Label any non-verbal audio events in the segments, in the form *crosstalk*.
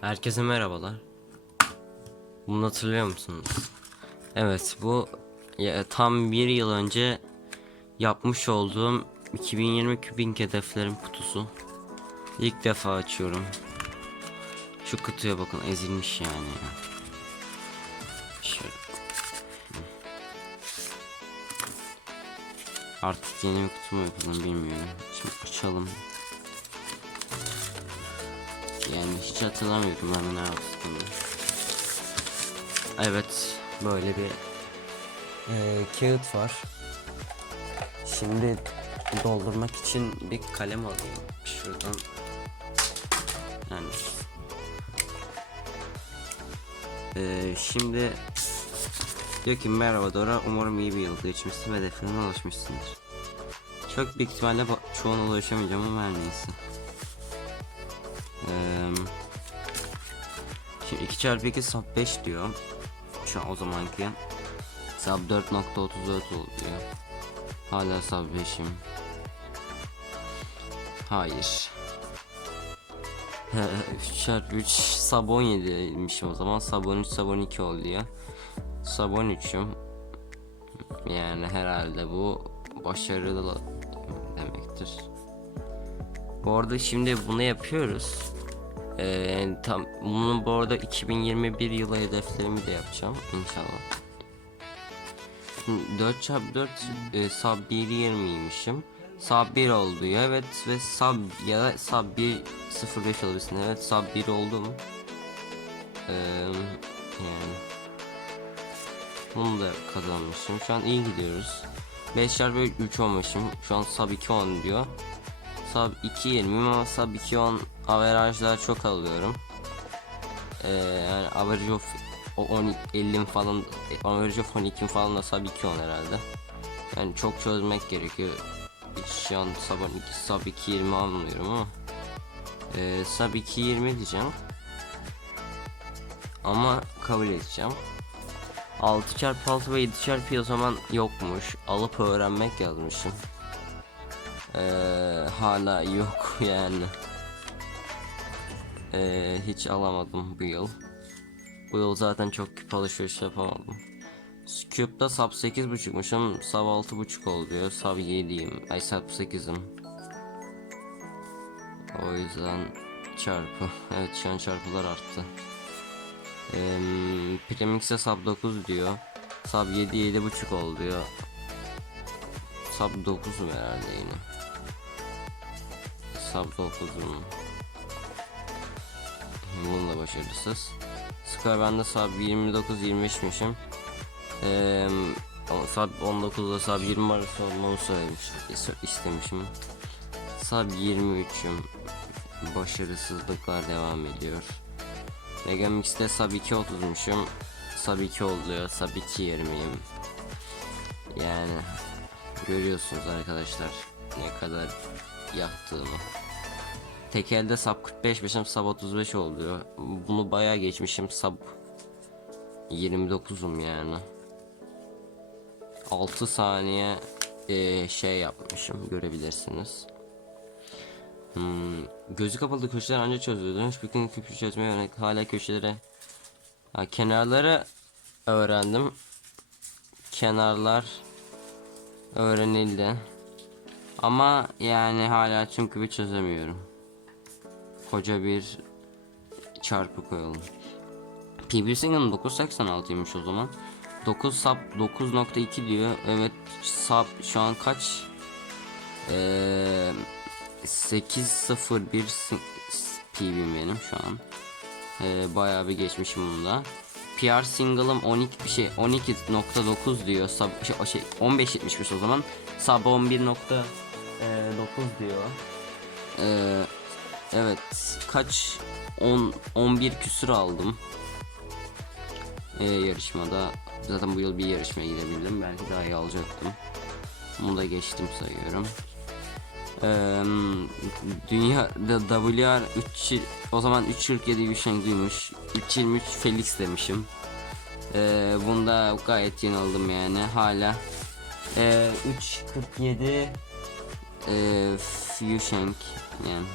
Herkese merhabalar. Bunu hatırlıyor musunuz? Evet bu ya, tam bir yıl önce yapmış olduğum 2020 kübing hedeflerim kutusu. İlk defa açıyorum. Şu kutuya bakın ezilmiş yani. ya. Şöyle. Artık yeni bir kutu mu yapalım bilmiyorum. Şimdi açalım. Yani hiç hatırlamıyorum ben ne yaptığımı. Evet, böyle bir eee, kağıt var. Şimdi doldurmak için bir kalem alayım. Şuradan. Yani. Eee, şimdi diyor ki merhaba Dora umarım iyi bir yıl geçmişsin ve hedeflerine ulaşmışsındır. Çok büyük ihtimalle çoğuna ulaşamayacağım ama her neyse. Şimdi 2 çarpı 2 sub 5 diyor. Şu an o zamanki. Sub 4.34 oluyor. Hala sub 5'im. Hayır. 3 çarpı 3 sub 17'ymişim o zaman. Sub 13 sub 12 oluyor. Sub 13'üm. Yani herhalde bu başarılı demektir. Bu arada şimdi bunu yapıyoruz. Ee, tam bunun bu arada 2021 yılı hedeflerimi de yapacağım inşallah. Şimdi 4 çarpı 4 e, sub 1 20'ymişim. Sub 1 oldu ya evet ve sub ya da sub 1 05 olabilirsin evet sub 1 oldum. Ee, yani bunu da kazanmışım. Şu an iyi gidiyoruz. 5 çarpı 3 olmuşum. Şu an sub 2 10 diyor. Sub 2 20 ama sub 2 10 averajlar çok alıyorum. Ee, yani average of o 10 50 falan average of 12 falan da sub 2 10 herhalde. Yani çok çözmek gerekiyor. Hiç şu an sub 12 sub 2 20 almıyorum ama ee, sub 2 20 diyeceğim. Ama kabul edeceğim. 6 çarpı 6 ve 7 çarpı o zaman yokmuş. Alıp öğrenmek yazmışım. Ee, hala yok yani. Ee, hiç alamadım bu yıl. Bu yıl zaten çok küp alışveriş yapamadım. Cube'da sub 8.5'muşum. Sub 6.5 oluyor. Sub 7'yim. Ay sub 8'im. O yüzden çarpı. *laughs* Evet şu an çarpılar arttı. Ee, Premix'e sub 9 diyor. Sub 7 7.5 oluyor. Sub 9'um herhalde yine. Sub 9'um. Bununla başarısız. Sky bende sub 29 25'mişim. Eee o sub 19'da sub 20 arası olmamı söylemiş is- istemişim. Sub 23'üm. Başarısızlıklar devam ediyor. Megamix'te sub 2 30'muşum. Sub 2 oluyor. Sub 2 20'yim. Yani görüyorsunuz arkadaşlar ne kadar yaktığımı. Tekelde sub 45 beşim sub 35 oluyor. Bunu bayağı geçmişim sub 29'um yani. 6 saniye eee, şey yapmışım görebilirsiniz. Hmm, gözü kapalı köşeler ancak çözüyordu. Hiçbir gün köşe çözmeyi öğrendik. Hala köşelere ha, kenarları öğrendim. Kenarlar öğrenildi. Ama yani hala çünkü bir çözemiyorum. Koca bir çarpı koyalım. PB Single'ın 986'ymış o zaman. 9 sub 9.2 diyor. Evet sub şu an kaç? Ee, 801 si- PB benim şu an. Ee, bayağı bir geçmişim bunda. PR single'ım 12 bir şey 12.9 diyor. Sub şey, şey 15.75 o zaman. Sub 11.9 diyor. Ee, evet kaç 10 11 küsür aldım. Ee, yarışmada zaten bu yıl bir yarışmaya gidebildim. Belki daha iyi alacaktım. Bunu da geçtim sayıyorum. Ee, dünyada WR 3 o zaman 347 Yushen giymiş 323 Felix demişim ee, bunda gayet yanıldım yani hala ee, 347 ee, Yushenk yani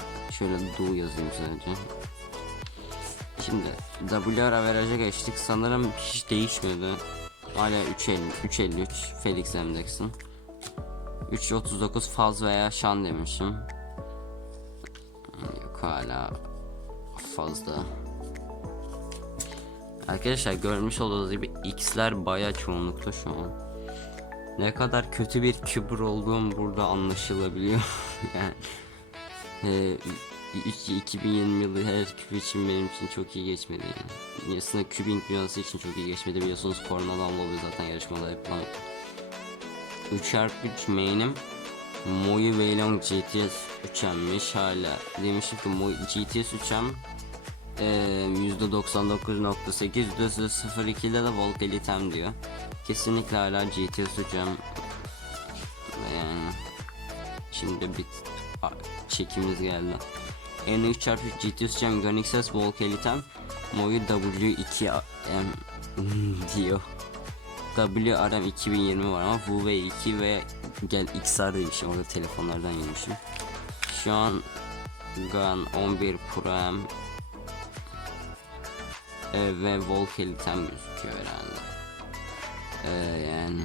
şöyle Du yazayım sadece Şimdi WR average'a geçtik. Sanırım hiç değişmedi. Hala 3.50 3.53 Felix Endex'in. 3.39 faz veya şan demişim. Yok hala fazla. Arkadaşlar görmüş olduğunuz gibi X'ler baya çoğunlukta şu an. Ne kadar kötü bir kübür olduğum burada anlaşılabiliyor. *laughs* yani e, 2020 yılı her küp için benim için çok iyi geçmedi. Yani. Aslında kübing dünyası için çok iyi geçmedi. Biliyorsunuz koronadan dolayı zaten yarışmada yapılan. 3x3 main'im. Moyu Weilong GTS 3M'miş hala. Demiştim ki Moyu GTS 3M ee, %99.8 %02'de de Volt Elitem diyor. Kesinlikle hala GTS 3M yani şimdi bir çekimiz geldi N3 çarpı GTS Cem Gonixes Volk Elitem Moyu W2M *laughs* diyor WRM 2020 var ama bu ve 2 ve gel XR demişim orada telefonlardan yemişim. Şu an Gun 11 Pro M e, ve Volk Elitem gözüküyor herhalde. E, yani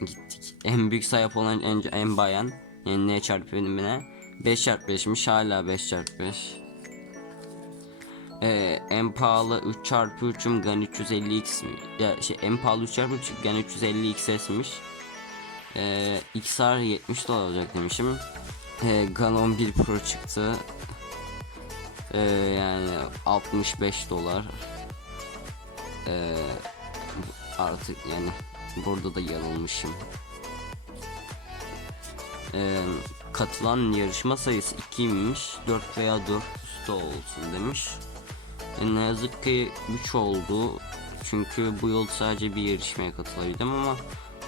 gittik. En büyük sahip olan en, en bayan yani ne çarpı ne 5 çarpı 5'miş hala 5 çarpı 5. Ee, en pahalı 3 çarpı 3'üm Gun 350X mi? Ya şey en pahalı 3 çarpı 3 Gun 350XS'miş. Ee, XR 70 dolar olacak demişim. Ee, Gun 11 Pro çıktı. Ee, yani 65 dolar. Ee, artık yani burada da yanılmışım. Ee, katılan yarışma sayısı 2'ymiş 4 veya 4 üstü olsun demiş. E, ne yazık ki 3 oldu. Çünkü bu yıl sadece bir yarışmaya katılabildim ama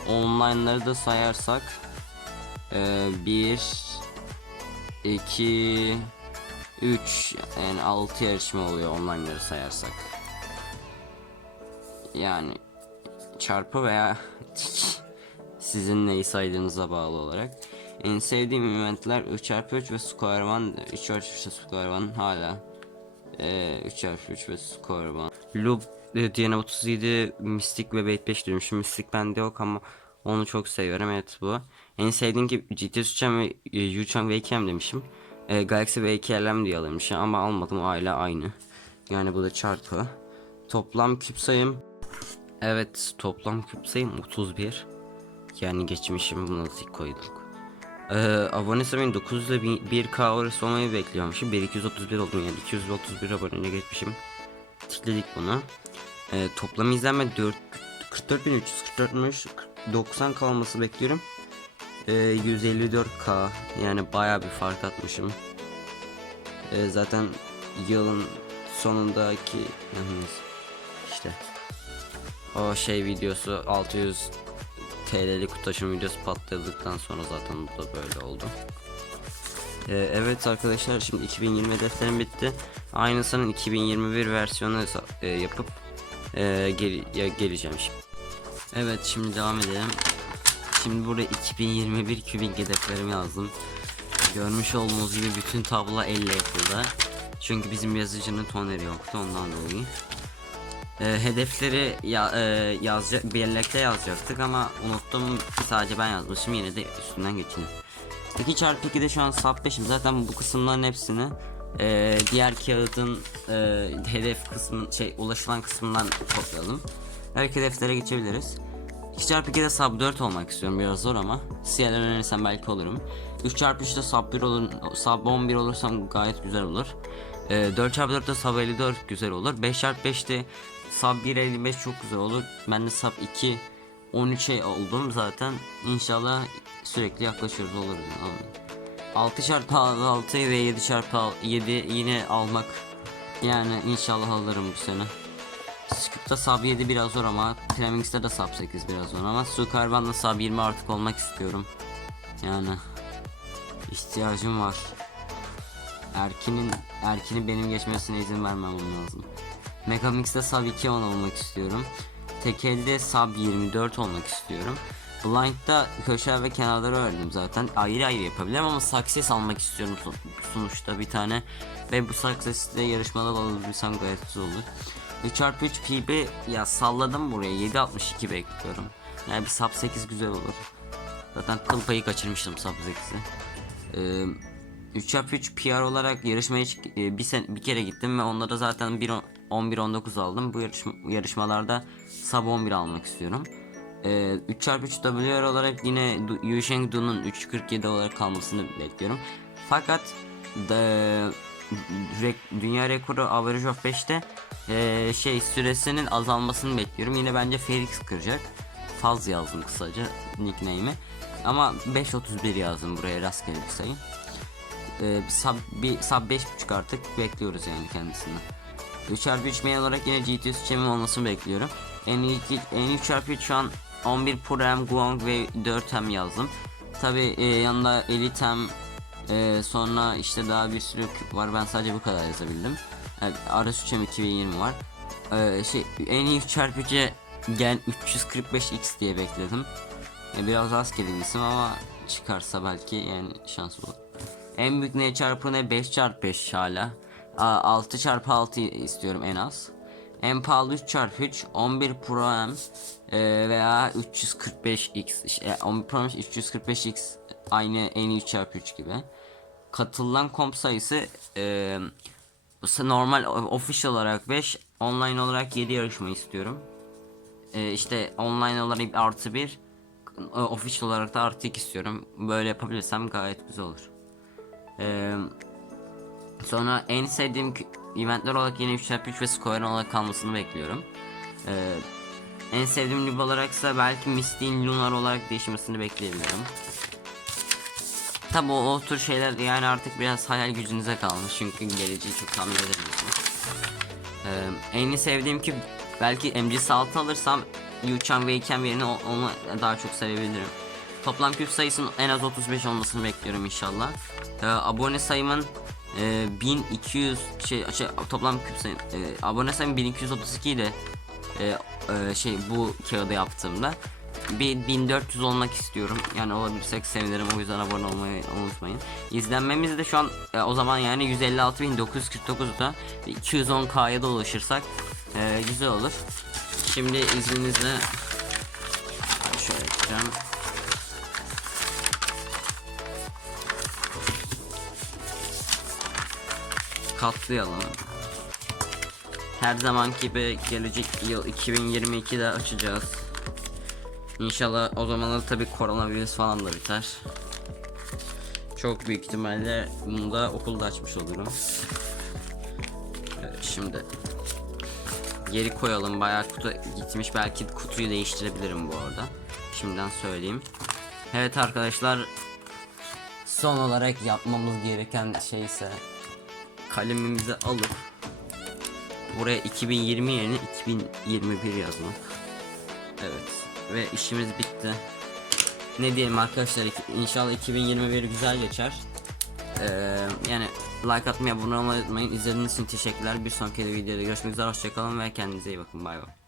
online'ları da sayarsak 1 2 3 yani 6 yarışma oluyor online'ları sayarsak. Yani çarpı veya *laughs* sizin neyi saydığınıza bağlı olarak. En sevdiğim eventler 3x3 ve Square One. 3x3 ve Square One hala. Ee, 3x3 ve Square One. Loop e, Diana 37 Mystic ve Bait 5 demişim Mystic bende yok ama onu çok seviyorum. Evet bu. En sevdiğim ki GT Suchan ve e, Yuchang ve AKM demişim. E, Galaxy ve AKLM diye alırmışım ama almadım. Hala aynı. Yani bu da çarpı. Toplam küp sayım? Evet toplam küp sayım 31 Yani geçmişim bunu nasıl koyduk ee, abone sayım 900 ile 1k orası olmayı bekliyormuşum. 1231 oldum yani. 231 aboneye geçmişim. Tıkladık bunu. Ee, Toplam izlenme 4 44.344'müş 90 kalması bekliyorum. Ee, 154k yani baya bir fark atmışım. Ee, Zaten yılın sonundaki işte. O şey videosu 600 TL'lik kutu taşıma videosu patladıktan sonra zaten bu da böyle oldu. Ee, evet arkadaşlar şimdi 2020 defterim bitti. Aynısının 2021 versiyonu e, yapıp e, geri, ya, geleceğim şimdi. Evet şimdi devam edelim. Şimdi buraya 2021 kübik hedeflerimi yazdım. Görmüş olduğunuz gibi bütün tablo elle yapıldı. Çünkü bizim yazıcının toneri yoktu ondan dolayı. Ee, hedefleri ya, e, yazacak birlikte yazacaktık ama unuttum. Sadece ben yazmışım yine de üstünden geçeyim. 2 çarpı 2'de şu an sub 5'im zaten bu kısımların hepsini e, diğer kağıdın e, hedef kısmı şey ulaşılan kısmından toplayalım. Belki hedeflere geçebiliriz. 2 çarpı 2'de sub 4 olmak istiyorum. Biraz zor ama. Siyer'den öğrenirsem belki olurum. 3 çarpı 3'te sub 1 olur sub 11 olursam gayet güzel olur. Ee, 4 çarpı 4'te sub 54 güzel olur. 5 çarpı 5'te sub 1 55 çok güzel olur ben de sub 2 13'e oldum zaten İnşallah sürekli yaklaşıyoruz olur yani. 6 çarpı 6 ve 7 çarpı 7 yine almak yani inşallah alırım bu sene Scoop'ta sub 7 biraz zor ama Tremings'te de sub 8 biraz zor ama Su Karban'da sub 20 artık olmak istiyorum. Yani ihtiyacım var. Erkin'in Erkin'i benim geçmesine izin vermem lazım. Megamix'te sub 2 10 olmak istiyorum. Tekelde sub 24 olmak istiyorum. Blind'da köşe ve kenarları öğrendim zaten. Ayrı ayrı yapabilirim ama success almak istiyorum son- sonuçta bir tane ve bu success'te yarışmada alabilsem gayet güzel olur. 3x3 PB ya salladım buraya 7.62 bekliyorum. Yani bir sub 8 güzel olur. Zaten kıl payı kaçırmıştım sub 8'i. Ee, 3x3 PR olarak yarışmaya bir, sen, bir kere gittim ve onda da zaten 1 11-19 aldım. Bu yarışma, yarışmalarda sub 11 almak istiyorum. Ee, 3x3 WR olarak yine Yusheng Du'nun 3.47 olarak kalmasını bekliyorum. Fakat de, rek- dünya rekoru average of 5'te ee, şey süresinin azalmasını bekliyorum. Yine bence Felix kıracak. Faz yazdım kısaca nickname'i. Ama 5.31 yazdım buraya rastgele bir sayı. Ee, sub, bir sub 5.5 artık bekliyoruz yani kendisinden. 3x3 mail olarak yine GTU seçimim olmasını bekliyorum. En iyi, en iyi 3x3 şu an 11 Pro M, Guang ve 4 M yazdım. Tabi yanında Elite M, e, sonra işte daha bir sürü var. Ben sadece bu kadar yazabildim. Yani RS3 M 2020 var. Ee, şey en iyi 3x3'e Gen 345X diye bekledim. E, biraz az bir isim ama çıkarsa belki yani şans olur. En büyük ne çarpı ne 5 çarpı 5 hala. A, 6 çarpı 6 istiyorum en az. En pahalı 3 çarpı 3 11 Pro M e, veya 345X işte, e, 11 Pro M 345X aynı en iyi 3 çarpı 3 gibi. Katılan komp sayısı e, normal official olarak 5 online olarak 7 yarışma istiyorum. E, işte online olarak artı 1 e, official olarak da artı 2 istiyorum. Böyle yapabilirsem gayet güzel olur. Ee, sonra en sevdiğim eventler olarak yine 3x3 ve Square olarak kalmasını bekliyorum. Ee, en sevdiğim lüb olaraksa belki Misty'in Lunar olarak değişmesini bekleyebilirim. Tabi o, o tür şeyler yani artık biraz hayal gücünüze kalmış çünkü geleceği çok tahmin edemiyorsunuz. Ee, en sevdiğim ki belki MG6 alırsam Yuchang ve Ikem yerine onu daha çok sevebilirim. Toplam küp sayısının en az 35 olmasını bekliyorum inşallah. Ee, abone sayımın e, 1200 şey, şey toplam küp sayım e, abone sayım 1232 idi. E, e, şey bu kağıdı yaptığımda bir 1400 olmak istiyorum. Yani olabilirsek sevinirim. O yüzden abone olmayı unutmayın. İzlenmemiz de şu an e, o zaman yani 156.949'da 210k'ya da ulaşırsak e, güzel olur. Şimdi izninizle şöyle yapacağım. Katlayalım. Her zamanki gibi gelecek yıl 2022'de açacağız. İnşallah o zamanlar tabi koronavirüs falan da biter. Çok büyük ihtimalle bunu da okulda açmış olurum. Evet, şimdi geri koyalım. Bayağı kutu gitmiş. Belki kutuyu değiştirebilirim bu arada. Şimdiden söyleyeyim. Evet arkadaşlar. Son olarak yapmamız gereken şey ise kalemimizi alıp buraya 2020 yerine 2021 yazmak. Evet ve işimiz bitti. Ne diyelim arkadaşlar inşallah 2021 güzel geçer. Ee, yani like atmayı abone olmayı unutmayın. İzlediğiniz için teşekkürler. Bir sonraki videoda görüşmek üzere. Hoşçakalın ve kendinize iyi bakın. Bay bay.